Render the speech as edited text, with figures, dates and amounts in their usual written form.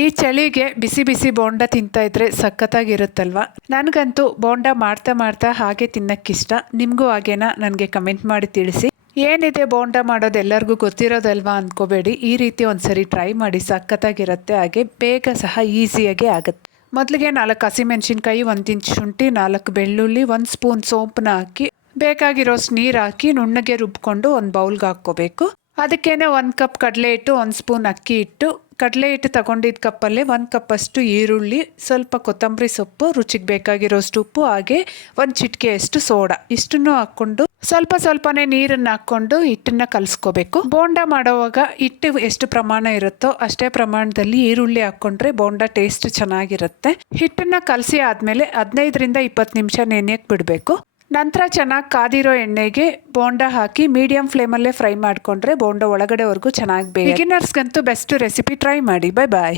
ಈ ಚಳಿಗೆ ಬಿಸಿ ಬಿಸಿ ಬೋಂಡ ತಿಂತಾ ಇದ್ರೆ ಸಖತ್ತಾಗಿರುತ್ತಲ್ವ. ನನಗಂತೂ ಬೋಂಡ ಮಾಡ್ತಾ ಮಾಡ್ತಾ ಹಾಗೆ ತಿನ್ನಕ್ಕಿಷ್ಟ. ನಿಮಗೂ ಹಾಗೇನಾ? ನನಗೆ ಕಮೆಂಟ್ ಮಾಡಿ ತಿಳಿಸಿ. ಏನಿದೆ ಬೋಂಡ ಮಾಡೋದು ಎಲ್ಲರಿಗೂ ಗೊತ್ತಿರೋದಲ್ವಾ ಅಂದ್ಕೋಬೇಡಿ. ಈ ರೀತಿ ಒಂದ್ಸರಿ ಟ್ರೈ ಮಾಡಿ, ಸಖತ್ತಾಗಿರುತ್ತೆ. ಹಾಗೆ ಬೇಗ ಸಹ ಈಸಿಯಾಗಿ ಆಗುತ್ತೆ. ಮೊದಲಿಗೆ 4 ಹಸಿಮೆಣಸಿನ್ಕಾಯಿ, 1 ಇಂಚ್ ಶುಂಠಿ, 4 ಬೆಳ್ಳುಳ್ಳಿ, 1 ಸ್ಪೂನ್ ಸೋಂಪನ್ನ ಹಾಕಿ ಬೇಕಾಗಿರೋಷ್ಟು ನೀರು ಹಾಕಿ ನುಣ್ಣಗೆ ರುಬ್ಕೊಂಡು ಒಂದು ಬೌಲ್ಗೆ ಹಾಕ್ಕೋಬೇಕು. ಅದಕ್ಕೇನೆ 1 ಕಪ್ ಕಡಲೆ ಹಿಟ್ಟು, 1 ಸ್ಪೂನ್ ಅಕ್ಕಿ ಹಿಟ್ಟು, ಕಡಲೆ ಹಿಟ್ಟು ತಗೊಂಡಿದ್ದ ಕಪ್ಪಲ್ಲೇ 1 ಕಪ್ಪಷ್ಟು ಈರುಳ್ಳಿ, ಸ್ವಲ್ಪ ಕೊತ್ತಂಬರಿ ಸೊಪ್ಪು, ರುಚಿಗೆ ಬೇಕಾಗಿರೋಷ್ಟು ಉಪ್ಪು, ಹಾಗೆ 1 ಚಿಟಿಕೆಯಷ್ಟು ಸೋಡಾ, ಇಷ್ಟನ್ನು ಹಾಕ್ಕೊಂಡು ಸ್ವಲ್ಪನೇ ನೀರನ್ನು ಹಾಕ್ಕೊಂಡು ಹಿಟ್ಟನ್ನು ಕಲಿಸ್ಕೋಬೇಕು. ಬೋಂಡ ಮಾಡುವಾಗ ಹಿಟ್ಟು ಎಷ್ಟು ಪ್ರಮಾಣ ಇರುತ್ತೋ ಅಷ್ಟೇ ಪ್ರಮಾಣದಲ್ಲಿ ಈರುಳ್ಳಿ ಹಾಕ್ಕೊಂಡ್ರೆ ಬೋಂಡ ಟೇಸ್ಟ್ ಚೆನ್ನಾಗಿರುತ್ತೆ. ಹಿಟ್ಟನ್ನು ಕಲಸಿ ಆದಮೇಲೆ 15ರಿಂದ 20 ನಿಮಿಷ ನೆನೆಯಕ್ಕೆ ಬಿಡಬೇಕು. ನಂತರ ಚೆನ್ನಾಗಿ ಕಾದಿರೋ ಎಣ್ಣೆಗೆ ಬೋಂಡ ಹಾಕಿ ಮೀಡಿಯಂ ಫ್ಲೇಮಲ್ಲೇ ಫ್ರೈ ಮಾಡಿಕೊಂಡ್ರೆ ಬೋಂಡ ಒಳಗಡೆವರೆಗೂ ಚೆನ್ನಾಗಿ ಬೇಗ. ಬಿಗಿನರ್ಸ್ಗಂತೂ ಬೆಸ್ಟ್ ರೆಸಿಪಿ, ಟ್ರೈ ಮಾಡಿ. ಬಾಯ್ ಬಾಯ್.